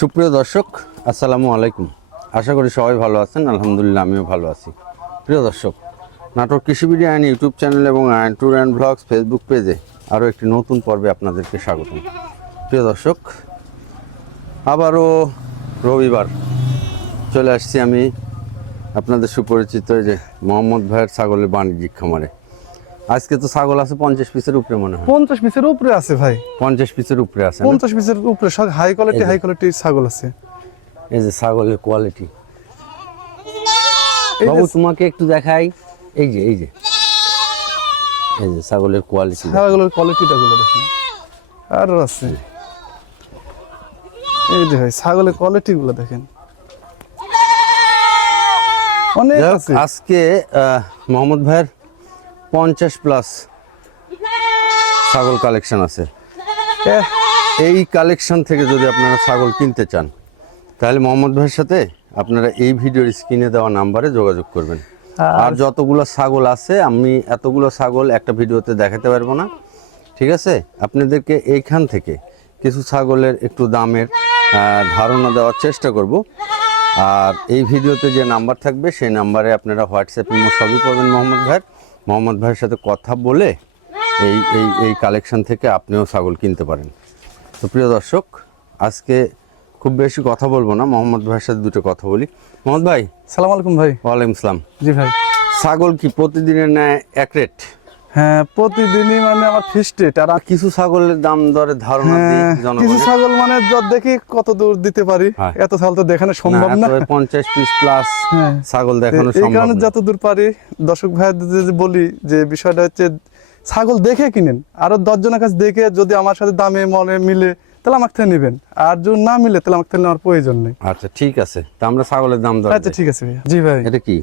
সুপ্রিয় দর্শক, আসসালামু আলাইকুম। আশা করি সবাই ভালো আছেন, আলহামদুলিল্লাহ আমিও ভালো আছি। প্রিয় দর্শক নাটক কৃষিবিডি আইন ইউটিউব চ্যানেল এবং আইন ট্যুর অ্যান্ড ব্লগস ফেসবুক পেজে আরও একটি নতুন পর্বে আপনাদেরকে স্বাগতম। প্রিয় দর্শক, আবারও রবিবার চলে আসছি আমি আপনাদের সুপরিচিত যে মোহাম্মদ ভাইয়ের ছাগলের বাণিজ্যিক খামারে। আজকে তো ছাগল আছে পঞ্চাশ পিসের উপরে মনে হয়। পঞ্চাশ পিসের উপরে আছে ভাই। পঞ্চাশ পিসের উপরে আছে পঞ্চাশ পিসের উপরে সব হাই কোয়ালিটি হাই কোয়ালিটির ছাগল আছে। এই যে ছাগলের কোয়ালিটি বাবু তোমাকে একটু দেখাই। এই যে এই যে। এই যে ছাগলের কোয়ালিটি ছাগলের কোয়ালিটিটা গুলো দেখুন। আরও আছে। এই যে। ভাই ছাগলের কোয়ালিটি গুলো দেখেন। অনেক আজকে আহ, মোহাম্মদ ভাইয়ের পঞ্চাশ প্লাস ছাগল কালেকশন আছে। এই কালেকশন থেকে যদি আপনারা ছাগল কিনতে চান তাহলে মোহাম্মদ ভাইয়ের সাথে আপনারা এই ভিডিওর স্ক্রিনে দেওয়া নাম্বারে যোগাযোগ করবেন। আর যতগুলো ছাগল আছে আমি এতগুলো ছাগল একটা ভিডিওতে দেখাতে পারব না। ঠিক আছে? আপনাদেরকে এইখান থেকে কিছু ছাগলের একটু দামের ধারণা দেওয়ার চেষ্টা করব। আর এই ভিডিওতে যে নাম্বার থাকবে সেই নাম্বারে আপনারা হোয়াটসঅ্যাপ ইমো সবই পাবেন মোহাম্মদ ভাইয়ের। মোহাম্মদ ভাইয়ের সাথে কথা বলে এই এই এই কালেকশান থেকে আপনিও ছাগল কিনতে পারেন। তো প্রিয় দর্শক আজকে খুব বেশি কথা বলব না মোহাম্মদ ভাইয়ের সাথে দুটো কথা বলি। মোহাম্মদ ভাই সালাম আলাইকুম ভাই। ওয়ালাইকুম সালাম। জি ভাই। ছাগল কি প্রতিদিনের ন্যায় এক রেট হ্যাঁ প্রতিদিনই মানে আমার ফিস্টেট আর কিছু ছাগলের দাম দরে ধারণা হ্যাঁ, কিছু ছাগল মানে যত দেখি কত দূর দিতে পারি। হ্যাঁ। এত ছাগল তো দেখানো সম্ভব না। পঞ্চাশ পিস প্লাস হ্যাঁ। ছাগল দেখানো এই কারণে যত দূর পারি দর্শক ভাইদের বলি যে বিষয়টা হচ্ছে ছাগল দেখে কিনেন। আরও দশজনের কাছে দেখে যদি আমার সাথে দামে মনে মিলে তাহলে আমাকে থেকে নেবেন। আর যদি না মিলে তাহলে আমাকে থেকে নেওয়ার প্রয়োজন নেই। আচ্ছা ঠিক আছে। তা আমরা ছাগলের দাম দর আচ্ছা ঠিক আছে ভাইয়া। জি ভাই। এটা কি?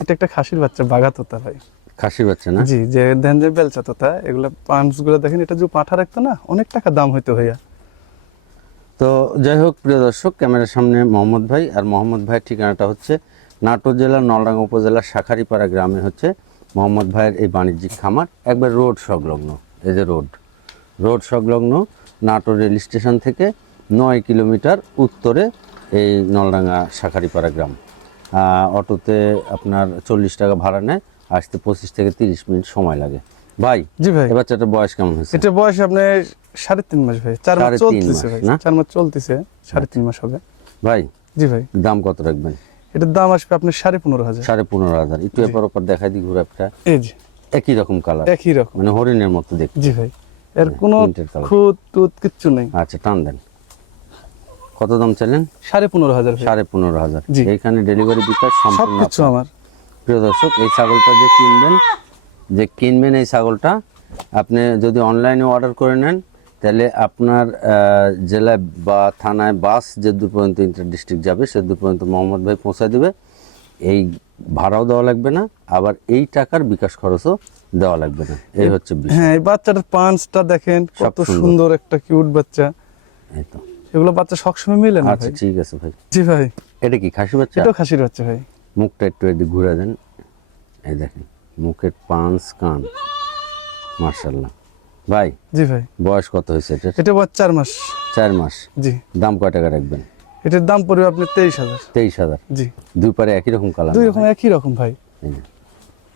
এটা একটা খাসির বাচ্চা বাঘা তোতা ভাই। খাসি বাচ্চা না? জি যে দেন যে বেলচা তোতা এগুলো পাঁচগুলো দেখেন এটা যে পাঠা রাখতো না অনেক টাকা দাম হইতো ভাইয়া। তো যাই হোক প্রিয় দর্শক ক্যামেরার সামনে মোহাম্মদ ভাই আর মোহাম্মদ ভাইয়ের ঠিকানাটা হচ্ছে নাটোর জেলার নলডাঙ্গা উপজেলার শাখারিপাড়া গ্রামে হচ্ছে মোহাম্মদ ভাইয়ের এই বাণিজ্যিক খামার। একবার রোড সংলগ্ন এই যে রোড রোড সংলগ্ন নাটোর রেল স্টেশন থেকে নয় কিলোমিটার উত্তরে এই নলডাঙ্গা শাখারিপাড়া গ্রাম। অটোতে আপনার চল্লিশ টাকা ভাড়া নেয় আসতে পঁচিশ থেকে তিরিশ মিনিট সময় লাগে। ভাই জি ভাই। এ বাচ্চাটার বয়স কেমন হয়েছে? এটা বয়স আপনার সাড়ে তিন মাস ভাই। চার মাস চলতেছে ভাই। চার মাস চলতেছে সাড়ে তিন মাস হবে। ভাই জি ভাই। দাম কত রাখবেন? এটার দাম আসবে আপনার সাড়ে পনেরো হাজার। সাড়ে পনেরো হাজার। একটু এপার ওপর দেখাই দিই ঘুরে একটা এই জি একই রকম কালার একই রকম। মানে হরিণের মতো দেখতে। জি ভাই। এর কোনো প্রিন্টের কালার। খুঁত টুত কিচ্ছু নেই। আচ্ছা টান দেন। কত দাম চাইলেন? সাড়ে পনেরো হাজার সাড়ে পনেরো হাজার। জি। এইখানে ডেলিভারি বিকাশ সম্পূর্ণ কিছু আমার। প্রিয় দর্শক এই ছাগলটা যে কিনবেন যে কিনবেন এই ছাগলটা আপনি যদি অনলাইনে অর্ডার করে নেন তাহলে আপনার জেলায় বা থানায় বাস যে দূর পর্যন্ত ইন্টার ডিস্ট্রিক্ট যাবে সে দূর পর্যন্ত মোহাম্মদ ভাই পৌঁছায় দেবে। এই ভাড়াও দেওয়া লাগবে না আবার এই টাকার বিকাশ খরচও দেওয়া লাগবে না। এই হচ্ছে হ্যাঁ এই বাচ্চাটার পাঁচটা দেখেন কত সুন্দর। একটা কিউট বাচ্চা। এই তো। এগুলো বাচ্চা সবসময় মিলে না আচ্ছা ঠিক আছে ভাই। জি ভাই। এটা কি খাসি বাচ্চা? এটা খাসির বাচ্চা ভাই। মুখটা একটু এদিকে ঘুরে দেন। এই দেখেন মুখের পাঁচ কান। মার্শাল্লাহ ভাই জি ভাই। বয়স কত হয়েছে এটা এটা বয়স চার মাস। চার মাস। জি। দাম কয় টাকা রাখবেন? এটার দাম পড়বে আপনি তেইশ হাজার। তেইশ হাজার? জি। দুই পারে একই রকম কালার দুই রকম একই রকম ভাই।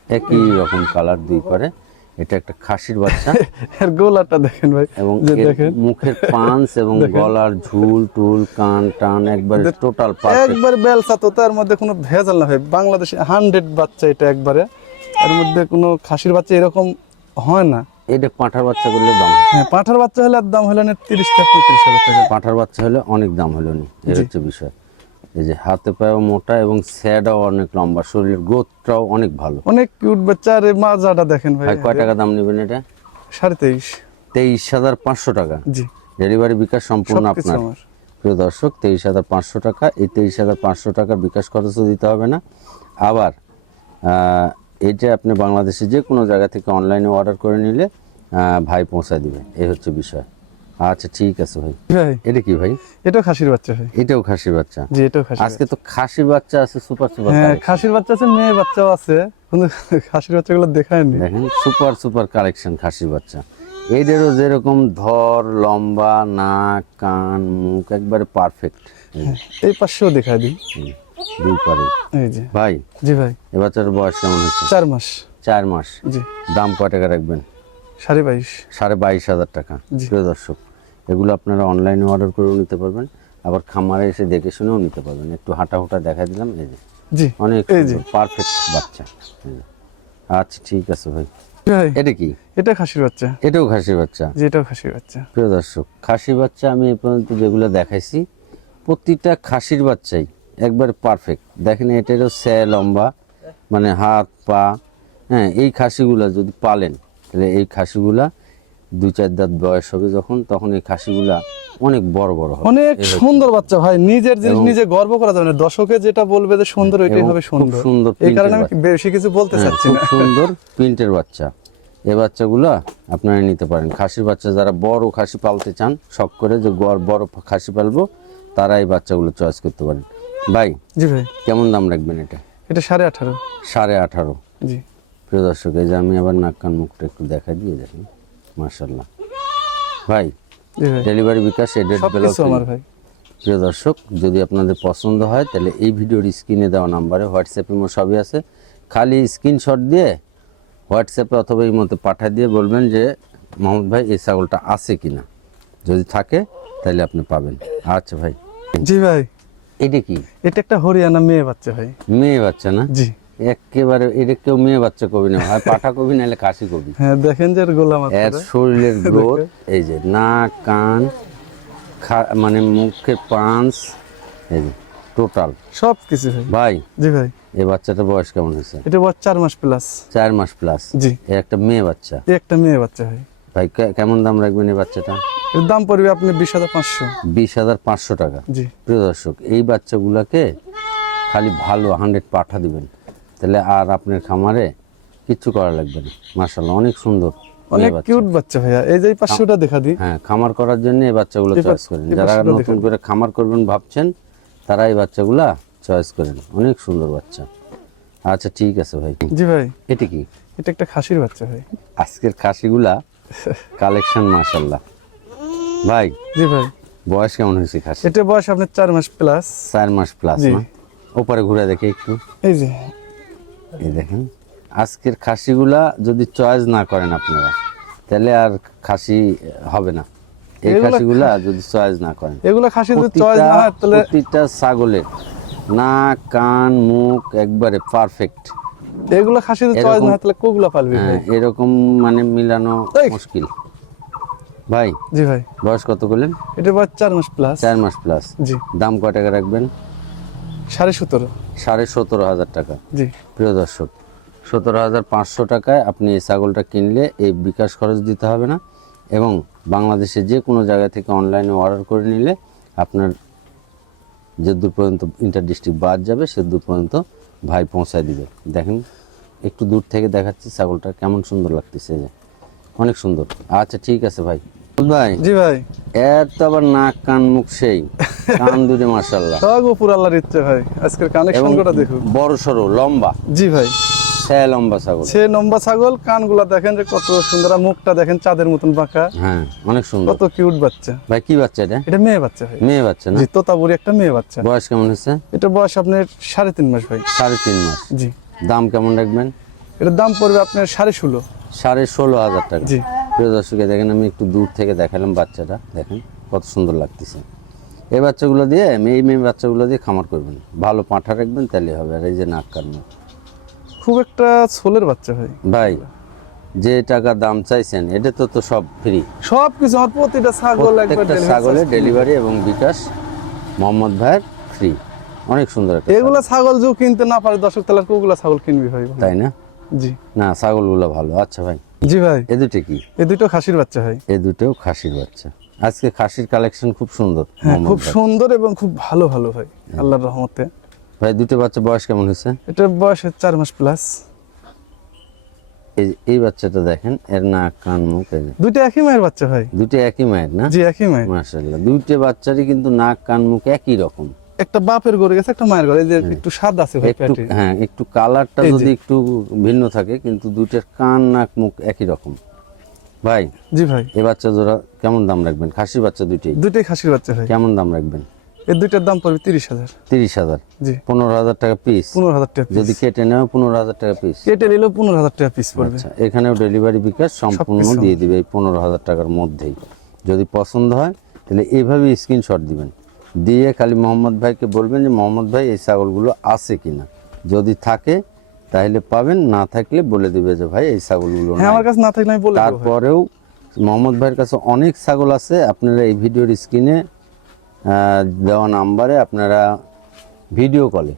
একই রকম কালার দুই পারে। এটা একটা খাসির বাচ্চা। এর গোলাটা দেখেন ভাই এবং যে দেখেন। মুখের পাঁচ এবং গলার ঝুল টুল কান টান একবারে টোটাল পারফেক্ট একবার বেলসা তো তার মধ্যে কোনো ভেজাল না ভাই। বাংলাদেশে হান্ড্রেড বাচ্চা এটা একবারে। এর মধ্যে কোনো খাসির বাচ্চা এরকম হয় না। এটা পাঁঠার বাচ্চা করলে দাম হ্যাঁ। পাঁঠার বাচ্চা হলে আর দাম হলো না তিরিশ থেকে পঁয়ত্রিশ হাজার টাকা। পাঁঠার বাচ্চা হলে অনেক দাম হলো না এর হচ্ছে বিষয়। এই যে হাতে পায়েও মোটা এবং স্যাডও অনেক লম্বা শরীরের গ্রোথটাও অনেক ভালো। অনেক কিউট বাচ্চা আর মাজাটা দেখেন ভাই। কয় টাকা দাম নেবেন এটা? সাড়ে তেইশ। তেইশ হাজার পাঁচশো টাকা। জি। ডেলিভারি বিকাশ সম্পূর্ণ আপনার। প্রিয় দর্শক তেইশ হাজার পাঁচশো টাকা এই তেইশ হাজার পাঁচশো টাকার বিকাশ খরচও দিতে হবে না। আবার এইটা আপনি বাংলাদেশে যে কোনো জায়গা থেকে অনলাইনে অর্ডার করে নিলে ভাই পৌঁছায় দিবে। এই হচ্ছে বিষয়। আচ্ছা ঠিক আছে ভাই। ভাই। এটা কি ভাই? এটাও খাসির বাচ্চা ভাই। এটাও খাসির বাচ্চা? জি এটাও খাসির আজকে তো খাসি বাচ্চা আছে সুপার সুপার হ্যাঁ খাসির বাচ্চা আছে মেয়ে বাচ্চাও আছে। কিন্তু খাসির বাচ্চাগুলো দেখায়নি। দেখেন সুপার সুপার কালেকশন খাসির বাচ্চা। এদেরও যেরকম ধর লম্বা নাক কান মুখ একবারে পারফেক্ট এই পাশেও দেখা দিই। দুই পারে। এই যে। ভাই জি ভাই। এ বাচ্চার বয়স কেমন হচ্ছে? চার মাস। চার মাস। জি। দাম কয় টাকা রাখবেন? সাড়ে বাইশ। সাড়ে বাইশ হাজার টাকা। প্রিয় দর্শক এগুলো আপনারা অনলাইনে অর্ডার করেও নিতে পারবেন। আবার খামারে এসে দেখে শুনেও নিতে পারবেন। একটু হাঁটা হুটা দেখা দিলাম এই যে। জি অনেক যে। পারফেক্ট বাচ্চা। আচ্ছা ঠিক আছে ভাই। এটা কি? এটা খাসির বাচ্চা। এটাও খাসির বাচ্চা? জি এটাও খাসির বাচ্চা। প্রিয় দর্শক খাসি বাচ্চা আমি এই পর্যন্ত যেগুলো দেখাইছি প্রতিটা খাসির বাচ্চাই একবার পারফেক্ট দেখেন এটারও স্যা লম্বা মানে হাত পা হ্যাঁ এই খাসিগুলা যদি পালেন তাহলে এই খাসিগুলা দুই চার দাঁত বয়স হবে যখন তখন এই খাসিগুলা অনেক বড় বড় হবে। অনেক সুন্দর বাচ্চা ভাই নিজের জিনিস নিজে গর্ব করা যাবে না। দর্শকে যেটা বলবে যে সুন্দর ওইটাই হবে সুন্দর। সুন্দর এই কারণে আমি বেশি কিছু বলতে হ্যাঁ, চাচ্ছি না। সুন্দর প্রিন্টের বাচ্চা। এই বাচ্চাগুলো আপনারা নিতে পারেন। খাসির বাচ্চা যারা বড় খাসি পালতে চান শখ করে যে বড় খাসি পালবো তারা এই বাচ্চাগুলো চয়েস করতে পারেন। ভাই জি ভাই। কেমন দাম রাখবেন এটা? এটা সাড়ে আঠারো। সাড়ে আঠারো। জি। প্রিয় দর্শক এই যে আমি আবার নাক কান মুখটা একটু দেখা দিয়ে দেখেন মার্শাল্লাহ ভাই ডেলিভারি বিকাশ এডেড আমার ভাই। প্রিয় দর্শক যদি আপনাদের পছন্দ হয় তাহলে এই ভিডিওর স্ক্রিনে দেওয়া নাম্বারে হোয়াটসঅ্যাপে মো সবই আছে। খালি স্ক্রিনশট দিয়ে হোয়াটসঅ্যাপে অথবা এই মতো পাঠিয়ে দিয়ে বলবেন যে মোহাম্মদ ভাই এই ছাগলটা আছে কিনা? যদি থাকে তাহলে আপনি পাবেন। আচ্ছা ভাই। জি ভাই। এটা কি? এটা একটা হরিয়ানা মেয়ে বাচ্চা ভাই। মেয়ে বাচ্চা না? জি। একেবারে এটা কেউ মেয়ে বাচ্চা কবি না হয় পাঠা কবি নাহলে কাশি কবি। হ্যাঁ দেখেন যে গোলাম এর শরীরের গ্রোথ এই যে নাক কান মানে মুখের পাঁচ এই যে টোটাল। সব কিছু ভাই। জি ভাই। এই বাচ্চাটার বয়স কেমন হয়েছে? এটা বয়স চার মাস প্লাস চার মাস প্লাস জি। একটা মেয়ে বাচ্চা? একটা মেয়ে বাচ্চা ভাই। ভাই কেমন দাম রাখবেন এই বাচ্চাটা? এর দাম পড়বে আপনি বিশ হাজার পাঁচশো। বিশ হাজার পাঁচশো টাকা। জি। প্রিয় দর্শক এই বাচ্চাগুলোকে খালি ভালো হান্ড্রেড পাঠা দিবেন। তাহলে আর আপনার খামারে কিচ্ছু করা লাগবে না। মার্শাল্লাহ অনেক সুন্দর। অনেক কিউট বাচ্চা। ভাইয়া। এই যে পাঁচশোটা দেখা দিই। হ্যাঁ খামার করার জন্য এই বাচ্চাগুলো চয়েস করেন। যারা নতুন করে খামার করবেন ভাবছেন তারা এই বাচ্চাগুলা চয়েস করেন। অনেক সুন্দর বাচ্চা। আচ্ছা ঠিক আছে ভাই। জি ভাই। এটা কি? এটা একটা খাসির বাচ্চা ভাই। আজকের খাসিগুলা কালেকশন মাশাল্লাহ ভাই জি ভাই। বয়স কেমন হয়েছে খাসি এটা বয়স আপনার চার মাস প্লাস চার মাস প্লাস ওপরে ঘুরে দেখে একটু। এই যে এই দেখেন আজকের খাসিগুলা যদি চয়েস না করেন আপনারা তাহলে আর খাসি হবে না। এই খাসিগুলা যদি চয়েস না করেন। এগুলো খাসি যদি চয়েস না হয় তাহলে প্রতিটা ছাগলের নাক কান মুখ একবারে পারফেক্ট এগুলো খাসি যদি চয়েস না হয় তাহলে কোগুলা পালবে হ্যাঁ এরকম মানে মিলানো মুশকিল। ভাই জি ভাই। বয়স কত করলেন? এটা বয়স চার মাস প্লাস চার মাস প্লাস জি। দাম কয় টাকা রাখবেন? সাড়ে সতেরো। সাড়ে সতেরো হাজার টাকা। জি। প্রিয় দর্শক সতেরো হাজার পাঁচশো টাকায় আপনি এই ছাগলটা কিনলে এই বিকাশ খরচ দিতে হবে না এবং বাংলাদেশে যে কোনো জায়গা থেকে অনলাইনে অর্ডার করে নিলে আপনার যে দূর পর্যন্ত ইন্টার ডিস্ট্রিক্ট বাদ যাবে সে দূর পর্যন্ত ভাই পৌঁছায় দিবে। দেখেন একটু দূর থেকে দেখাচ্ছি ছাগলটা কেমন সুন্দর লাগতেছে যে। অনেক সুন্দর। আচ্ছা ঠিক আছে ভাই। ভাই জি ভাই। এর তো আবার নাক কান মুখ সেই। কান দুটো মার্শাল্লাহ সব উপর আল্লাহর ইচ্ছে ভাই। আজকের কানেকশন এবং দেখুন। বড় সড়ো লম্বা। জি ভাই। সে লম্বা ছাগল। সে লম্বা ছাগল কানগুলা দেখেন যে কত সুন্দর আর মুখটা দেখেন চাঁদের মতন বাঁকা। হ্যাঁ অনেক সুন্দর। কত কিউট বাচ্চা। ভাই কি বাচ্চা এটা? এটা মেয়ে বাচ্চা ভাই। মেয়ে বাচ্চা না? জি তোতাপুরি একটা মেয়ে বাচ্চা। বয়স কেমন হচ্ছে এটা বয়স আপনার সাড়ে তিন মাস ভাই। সাড়ে তিন মাস। জি। দাম কেমন রাখবেন? এটার দাম পড়বে আপনার সাড়ে ষোলো। সাড়ে ষোলো হাজার টাকা। জি। প্রিয় দর্শকে দেখেন আমি একটু দূর থেকে দেখালাম বাচ্চাটা। দেখেন কত সুন্দর লাগতেছে। এই বাচ্চাগুলো দিয়ে এই মেয়ে বাচ্চাগুলো দিয়ে খামার করবেন ভালো পাঁঠা রাখবেন তাহলে হবে। আর এই যে নাক কান খুব একটা ছোলের বাচ্চা ভাই। ভাই যে টাকা দাম চাইছেন এটা তো তো সব ফ্রি সব কিছু আমার প্রতিটা ছাগল delivery ছাগলের ডেলিভারি এবং বিকাশ মোহাম্মদ ভাইয়ের ফ্রি অনেক সুন্দর একটা এগুলা ছাগল। যে কিনতে না পারে দর্শক তাহলে কোগুলা ছাগল কিনবি ভাই? তাই না? জি। না ছাগলগুলো ভালো। আচ্ছা ভাই। জি ভাই। এ দুটো কি? এ দুটো খাসির বাচ্চা ভাই। এ দুটো খাসির বাচ্চা। আজকে খাসির কালেকশন খুব সুন্দর হ্যাঁ খুব সুন্দর এবং খুব ভালো ভালো ভাই আল্লাহর রহমতে। ভাই দুটো বাচ্চা বয়স কেমন হয়েছে? এটার বয়স হচ্ছে চার মাস প্লাস এই এই বাচ্চাটা দেখেন এর নাক কান মুখ। দুইটা একই মায়ের বাচ্চা ভাই। দুটো একই মায়ের না? জি একই মায়ের। মাশাআল্লাহ। দুইটা বাচ্চারই কিন্তু নাক কান মুখ একই রকম। একটা বাপের ঘরে গেছে একটা মায়ের ঘরে এই যে একটু স্বাদ আছে ভাই একটু হ্যাঁ একটু কালারটা যদি একটু ভিন্ন থাকে কিন্তু দুইটার কান নাক মুখ একই রকম। ভাই জি ভাই। এই বাচ্চা জোড়া কেমন দাম রাখবেন? খাসির বাচ্চা দুইটাই? দুইটাই খাসির বাচ্চা ভাই। কেমন দাম রাখবেন? এর দুইটার দাম পড়বে তিরিশ হাজার। তিরিশ হাজার? জি। পনেরো হাজার টাকা পিস পনেরো হাজার টাকা যদি কেটে নেওয়া পনেরো হাজার টাকা পিস কেটে নিলেও পনেরো হাজার টাকা পিস পড়বে। আচ্ছা এখানেও ডেলিভারি বিকাশ সম্পূর্ণ দিয়ে দিবে এই পনেরো হাজার টাকার মধ্যেই। যদি পছন্দ হয় তাহলে এইভাবে স্ক্রিনশট দিবেন। দিয়ে খালি মোহাম্মদ ভাইকে বলবেন যে মোহাম্মদ ভাই এই ছাগলগুলো আছে কিনা যদি থাকে তাহলে পাবেন না থাকলে বলে দিবে যে ভাই এই ছাগলগুলো হ্যাঁ আমার কাছে না থাকলে আমি বলে। তারপরেও মোহাম্মদ ভাইয়ের কাছে অনেক ছাগল আছে। আপনারা এই ভিডিওর স্ক্রিনে দেওয়া নাম্বারে আপনারা ভিডিও কলে।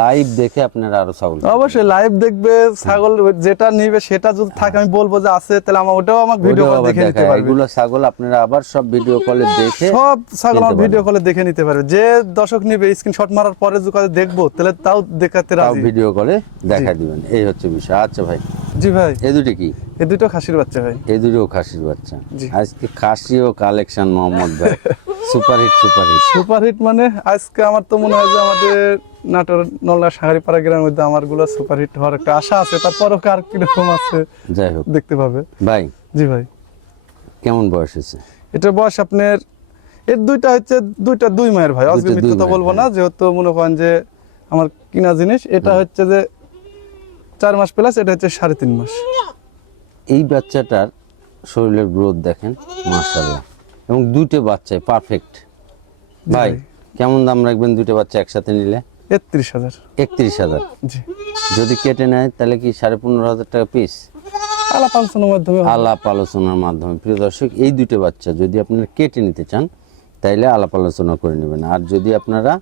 লাইভ দেখে আপনারা আরও ছাগল অবশ্যই লাইভ দেখবে ছাগল যেটা নিবে সেটা যদি থাকে আমি বলব যে আছে তাহলে আমার ওটাও আমার ভিডিও আবার দেখে নিতে পারবে। এগুলো ছাগল আপনারা আবার সব ভিডিও কলে দেখে সব ছাগল আমার ভিডিও কলে দেখে নিতে পারবে। যে দর্শক নিবে স্ক্রিনশট মারার পরে যদি দেখব তাহলে তাও দেখাতে রাজি। ভিডিও কলে দেখা দিবেন। এই হচ্ছে বিষয়। আচ্ছা ভাই জি ভাই। এই দুটি কি? এই দুটো খাসির বাচ্চা ভাই। এই দুটো খাসির বাচ্চা। আজকে খাসি ও কালেকশন মোহাম্মদ ভাই। Super hit super hit super hit মানে আজকে আমার তো মনে হয় যে আমাদের নাটোর নল্লা সাহারিপাড়া গ্রামের মধ্যে আমারগুলো সুপার হিট হওয়ার একটা আশা আছে। তারপরও কার কীরকম আছে যাই হোক। দেখতে পাবে। ভাই। জি ভাই। কেমন বয়স হয়েছে? এটার বয়স আপনার এর দুইটা হচ্ছে দুইটা দুই মায়ের ভাই। আজকে মিথ্যা তো বলব না যেহেতু মনে করেন যে আমার কিনা জিনিস এটা হচ্ছে যে চার মাস প্লাস এটা হচ্ছে সাড়ে তিন মাস। এই বাচ্চাটার শরীরের গ্রোথ দেখেন মাশাআল্লাহ। এবং দুইটা বাচ্চায় পারফেক্ট ভাই। কেমন দাম রাখবেন দুইটা বাচ্চা একসাথে নিলে? একত্রিশ হাজার। একত্রিশ হাজার। যদি কেটে নেয় তাহলে কি সাড়ে পনেরো হাজার টাকা পিস আলাপ আলোচনার মাধ্যমে আলাপ আলোচনার মাধ্যমে। প্রিয় দর্শক এই দুটো বাচ্চা যদি আপনারা কেটে নিতে চান তাইলে আলাপ আলোচনা করে নেবেন। আর যদি আপনারা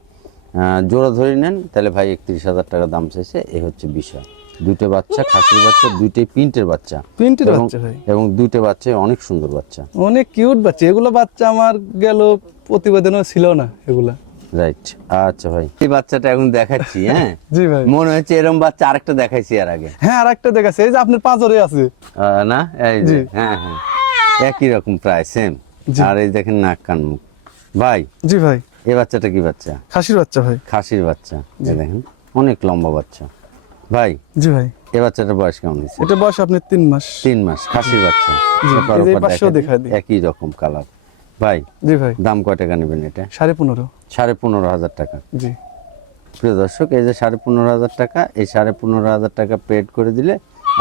জোড়া ধরে নেন তাহলে ভাই একত্রিশ হাজার টাকা দাম চাইছে এই হচ্ছে বিষয়। দুটো বাচ্চা খাসির বাচ্চা দুইটাই প্রিন্টের বাচ্চা। প্রিন্টের বাচ্চা ভাই। এবং দুটো বাচ্চা অনেক সুন্দর বাচ্চা। অনেক কিউট বাচ্চা। এগুলো বাচ্চা আমার গেল প্রতিবেদনও ছিল না এগুলা। রাইট আচ্ছা ভাই। এই বাচ্চাটা এখন দেখাচ্ছি হ্যাঁ? জি ভাই। মনে হচ্ছে এরকম বাচ্চা আরেকটা দেখাইছি এর আগে। হ্যাঁ আর একটা দেখাচ্ছে। এই যে আপনার পাঁচরে আছে। না? এই যে হ্যাঁ হ্যাঁ। একই রকম প্রায় সেম আর এই দেখেন নাক কান মুখ। ভাই জি ভাই। এই বাচ্চাটা কি বাচ্চা? খাসির বাচ্চা ভাই। খাসির বাচ্চা। এই দেখেন অনেক লম্বা বাচ্চা। ভাই? জি ভাই। এই বাচ্চাটার বয়স কেমন হয়েছে? এটা বয়স আপনার তিন মাস। তিন মাস খাসির বাচ্চা। একই রকম কালার ভাই জি ভাই। দাম কয় টাকা নেবেন এটা? সাড়ে পনেরো। সাড়ে পনেরো হাজার টাকা। জি। প্রিয় দর্শক এই যে সাড়ে পনেরো হাজার টাকা এই সাড়ে পনেরো হাজার টাকা পেড করে দিলে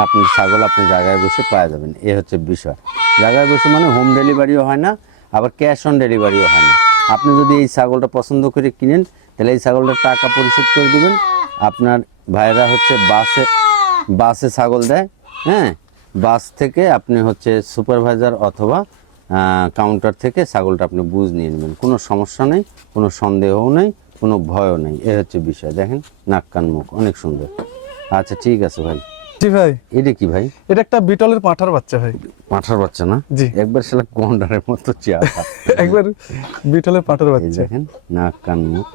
আপনি ছাগল আপনি জায়গায় বসে পাওয়া যাবেন। এ হচ্ছে বিষয়। জায়গায় বসে মানে হোম ডেলিভারিও হয় না আবার ক্যাশ অন ডেলিভারিও হয় না। আপনি যদি এই ছাগলটা পছন্দ করে কিনেন তাহলে এই ছাগলটা টাকা পরিশোধ করে দেবেন। আপনার ভাইরা হচ্ছে বাসে বাসে ছাগল দেয় হ্যাঁ? বাস থেকে আপনি হচ্ছে সুপারভাইজার অথবা কাউন্টার থেকে ছাগলটা আপনি বুঝ নিয়ে নেবেন। কোনো সমস্যা নেই কোনো সন্দেহও নেই কোনো ভয়ও নেই। এ হচ্ছে বিষয়। দেখেন নাক কান মুখ অনেক সুন্দর। আচ্ছা ঠিক আছে ভাই। জি ভাই। এটা কি ভাই? এটা একটা বিটলের পাঁঠার বাচ্চা ভাই। পাঁঠার বাচ্চা না? জি। একবার সেটা গন্ডারের মতো চেয়ার একবার বিটলের পাঁঠার বাচ্চা। দেখেন নাক কান মুখ।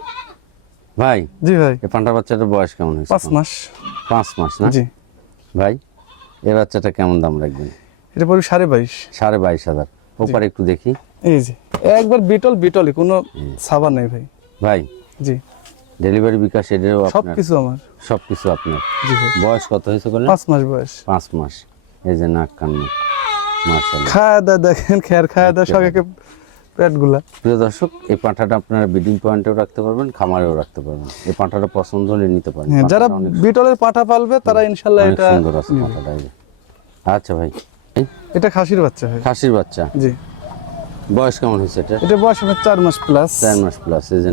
ভাই জি ভাই। এই পাঁঠার বাচ্চাটার বয়স কেমন হয়েছে? পাঁচ মাস। পাঁচ মাস না? জি। ভাই এই বাচ্চাটা কেমন দাম রাখবেন? এটা পড়বে সাড়ে বাইশ। সাড়ে বাইশ হাজার। ওপারে একটু দেখি। এই যে একবার বিটল বিটলই কোনো সাবান নেই ভাই। ভাই জি। ডেলিভারি বিকাশ এটাও সব আপনার। কিছু আমার। সব কিছু আপনার। জি ভাই। বয়স কত হয়েছে বললেন? পাঁচ মাস বয়স। পাঁচ মাস। এই যে নাক কান মুখ মার্শাল্লাহ খায়া দায় দেখেন খেয়ার খায়া দায় সব প্রিয় দর্শক এই পাঁঠাটা আপনারা বিডিং পয়েন্টেও রাখতে পারবেন খামারেও রাখতে পারবেন। এই পাঁঠাটা পছন্দ হলে নিতে পারেন। হ্যাঁ, যারা বিটলের পাঠা পালবে তারা ইনশাল্লাহ এটা সুন্দর আছে পাঁঠাটা আচ্ছা ভাই এটা খাসির বাচ্চা ভাই। খাসির বাচ্চা? জি। বয়স কেমন হয়েছে এটা? এটা বয়স চার মাস প্লাস চার মাস প্লাস এই যে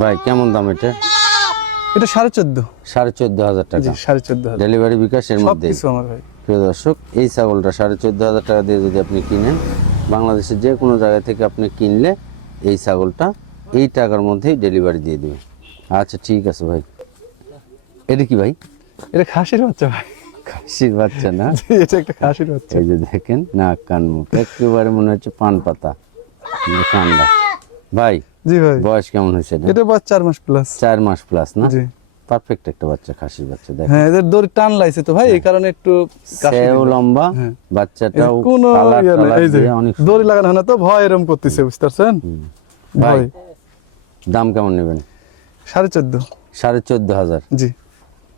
ভাই কেমন দাম এটা? এটা সাড়ে চোদ্দ। সাড়ে চোদ্দ হাজার টাকা। সাড়ে চোদ্দ ডেলিভারি বিকাশ এর মধ্যে। প্রিয় দর্শক এই ছাগলটা সাড়ে চোদ্দ হাজার টাকা দিয়ে যদি আপনি কিনেন বাংলাদেশের যে কোনো জায়গা থেকে আপনি কিনলে এই ছাগলটা এই টাকার মধ্যেই ডেলিভারি দিয়ে দেবে। আচ্ছা ঠিক আছে ভাই। এটা কি ভাই? এটা খাসির বাচ্চা ভাই। খাসির বাচ্চা না? এটা একটা খাসির বাচ্চা। এই যে দেখেন নাক কান মুখ একেবারে মনে হচ্ছে পান পাতা। ঠান্ডা ভাই জি ভাই। বয়স কেমন হয়েছে এটা? এটা বয়স চার মাস প্লাস চার মাস প্লাস না? জি। পারফেক্ট একটা বাচ্চা খাসির বাচ্চা হ্যাঁ এদের দড়ি টান লাগছে তো ভাই এই কারণে একটু সেও লম্বা হ্যাঁ। বাচ্চাটাও কোনো ইয়ে এই যে দড়ি লাগানো হয় না তো ভয় এরম করতেছে বুঝতে পারছেন ভাই দাম কেমন নেবেন? সাড়ে চোদ্দ। সাড়ে চোদ্দ হাজার। জি।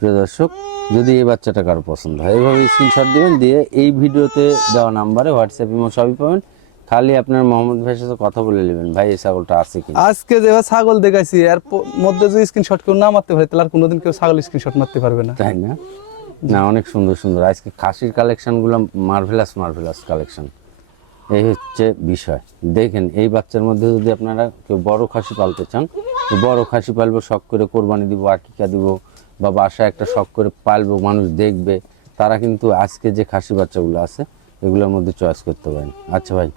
প্রিয় দর্শক যদি এই বাচ্চাটা কারও পছন্দ হয় এইভাবে স্ক্রিনশট দিবেন দিয়ে এই ভিডিওতে দেওয়া নাম্বারে হোয়াটসঅ্যাপ ইমো সবই পাবেন। খালি আপনার মোহাম্মদ ভাইয়ের সাথে কথা বলে নেবেন। ভাই এই ছাগলটা আছে কি আজকে যে ছাগল দেখাইছি এর মধ্যে যদি স্ক্রিনশট কেউ না মারতে পারে তাহলে আর কোনোদিন কেউ ছাগল স্ক্রিনশট মারতে পারবে না। তাই না? না অনেক সুন্দর সুন্দর। আজকে খাসির কালেকশনগুলো মার্ভেলাস মার্ভেলাস কালেকশন এই হচ্ছে বিষয়। দেখেন এই বাচ্চার মধ্যে যদি আপনারা কেউ বড় খাসি পালতে চান তো বড় খাসি পালবো শখ করে কোরবানি দিব আকিকা দিব বা বাসায় একটা শখ করে পালবো মানুষ দেখবে তারা কিন্তু আজকে যে খাসি বাচ্চাগুলো আছে এগুলোর মধ্যে চয়েস করতে পারেন। আচ্ছা ভাই